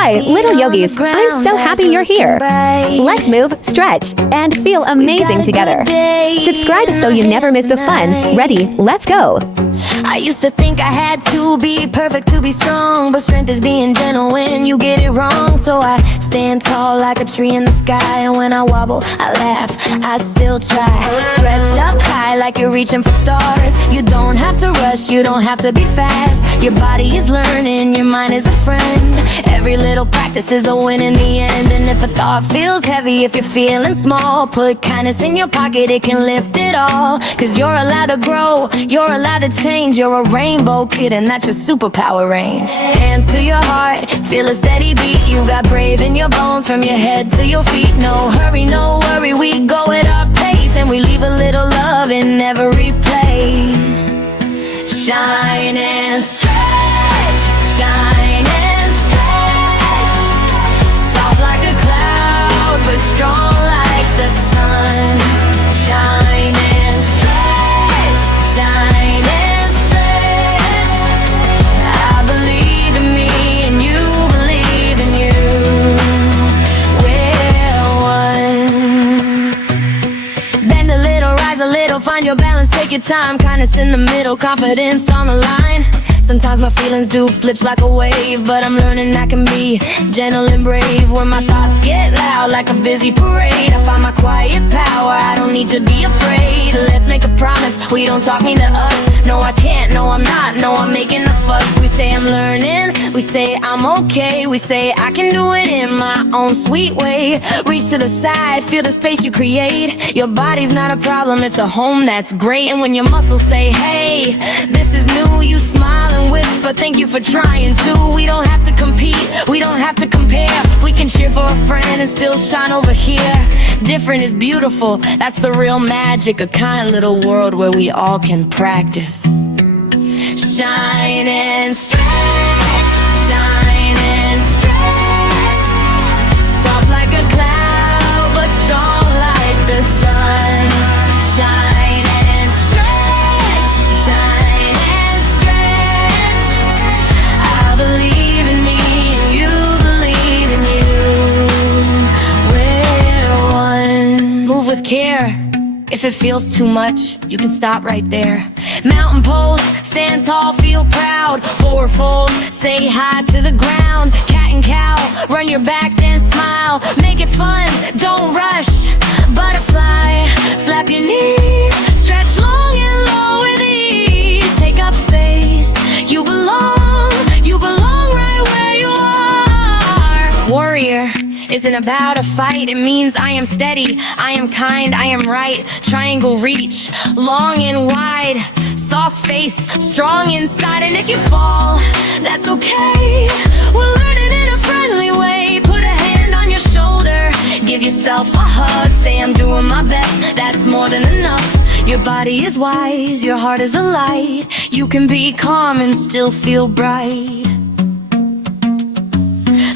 Hi, little yogis. I'm so happy you're here. Let's move, stretch, and feel amazing together. Subscribe so you never miss the fun. Ready? Let's go. I used to think I had to be perfect to be strong, but strength is being gentle when you get it wrong. So I stand tall like a tree in the sky, and when I wobble, I laugh, I still try. Stretch up high like you're reaching for stars. You don't have to rush, you don't have to be fast. Your body is learning, your mind is a friend. Every little practice is a win in the end. And if a thought feels heavy, if you're feeling small, put kindness in your pocket, it can lift it all. Cause you're allowed to grow, you're allowed to change. You're a rainbow kid and that's your superpower range. Hands to your heart, feel a steady beat. You got brave in your bones from your head to your feet. No hurry, no worry, we go at our pace, and we leave a little love in every place. Shine and stretch, shine and stretch. Soft like a cloud, but strong like the sun. Shine and stretch, shine and stretch. I believe in me and you believe in you. We're one. Bend a little, rise a little, find your balance, take your time. Kindness in the middle, confidence on the line. Sometimes my feelings do flips like a wave, but I'm learning I can be gentle and brave. When my thoughts get loud like a busy parade, I find my quiet power, I don't need to be afraid. Let's make a promise, we don't talk me to us. No I can't, no I'm not, no I'm making a fuss. We say I'm learning, we say I'm okay. We say I can do it in my own sweet way. Reach to the side, feel the space you create. Your body's not a problem, it's a home that's great. And when your muscles say hey, this is new, you smile and whisper thank you for trying to. We don't have to compete, we don't have to compare. We can cheer for a friend and still shine over here. Different is beautiful, that's the real magic. A kind little world where we all can practice. Shine and stretch, shine and stretch. Soft like a cloud, but strong like the sun. Shine and stretch, shine and stretch. I believe in me and you believe in you. We're one. Move with care. If it feels too much, you can stop right there. Mountain pose, stand tall, feel proud. Forward fold, say hi to the ground. Cat and cow, run your back, then smile. Make it fun, don't rush. Butterfly, flap your knees. Stretch long and low with ease. Take up space, you belong right where you are. Warrior isn't about a fight, it means I am steady, I am kind, I am right. Triangle reach, long and wide. Soft face, strong inside. And if you fall, that's okay. We'll learn it in a friendly way. Put a hand on your shoulder, give yourself a hug. Say I'm doing my best, that's more than enough. Your body is wise, your heart is a light. You can be calm and still feel bright.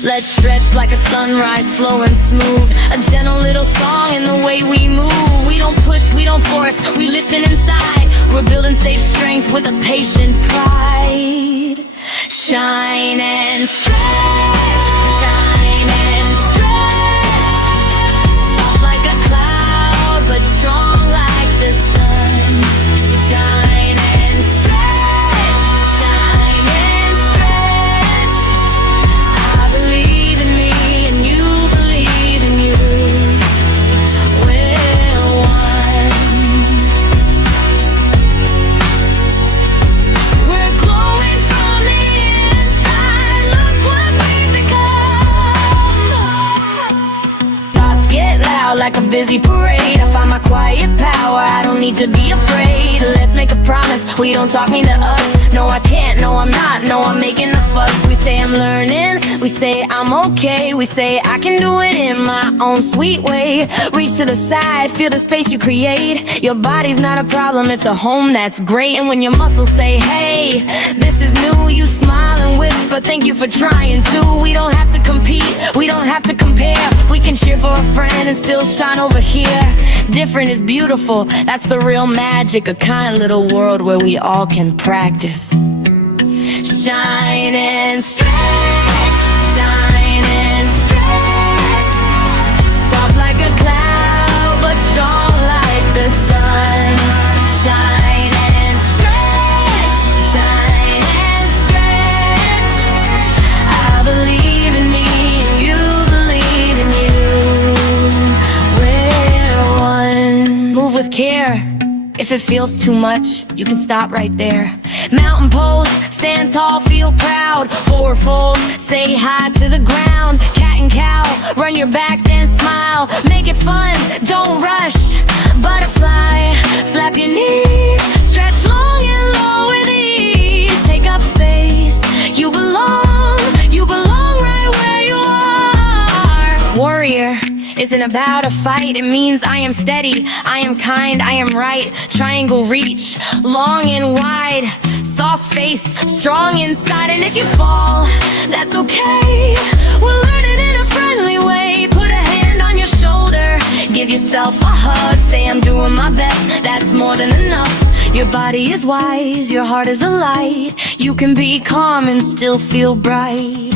Let's stretch like a sunrise, slow and smooth. A gentle little song in the way we move. We don't push, we don't force, we listen inside. We're building safe strength with a patient pride. Shine and stretch, shine and stretch. Soft like a cloud, but strong like the sun. Shine and stretch, shine and stretch. I believe in me and you believe in you. We're one. We're glowing from the inside. Look what we've become. Thoughts get loud like a busy parade. I find my quiet power, I don't need to be afraid. Let's make a promise, we don't talk me to us. No I can't, no I'm not, no I'm making a fuss. We say I'm learning, we say I'm okay. We say I can do it in my own sweet way. Reach to the side, feel the space you create. Your body's not a problem, it's a home that's great. And when your muscles say hey, this is new, you smile and whisper thank you for trying to. We don't have to compete, we don't have to compare. We can cheer for a friend and still shine over here. Different is beautiful, that's the real magic. A kind little world where we all can practice. Shine and stretch, shine care. If it feels too much, you can stop right there. Mountain pose, stand tall, feel proud. Forward fold, say hi to the ground. Cat and cow, run your back, then smile. Make it fun, don't rush. Butterfly, flap your knees. Stretch long and low with ease. Take up space, you belong right where you are. Warrior isn't about a fight, it means I am steady, I am kind, I am right. Triangle reach, long and wide. Soft face, strong inside. And if you fall, that's okay. We'll learn it in a friendly way. Put a hand on your shoulder, give yourself a hug. Say I'm doing my best, that's more than enough. Your body is wise, your heart is a light. You can be calm and still feel bright.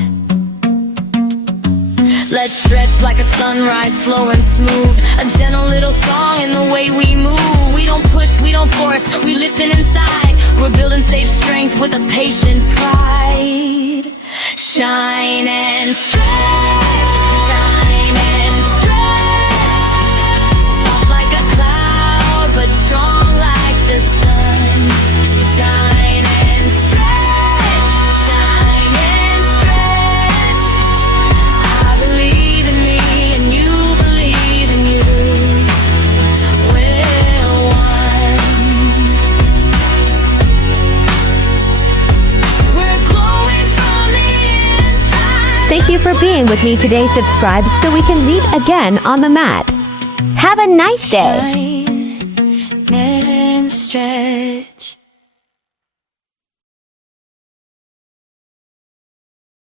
Let's stretch like a sunrise, slow and smooth. A gentle little song in the way we move. We don't push, we don't force, we listen inside. We're building safe strength with a patient pride. Shine and stretch, shine and stretch. Soft like a cloud, but strong like the sun. Shine and stretch, shine and stretch. I believe in me and you believe in you. We're one. We're glowing from the inside. Thank you for being with me today. Subscribe so we can meet again on the mat. Have a nice day.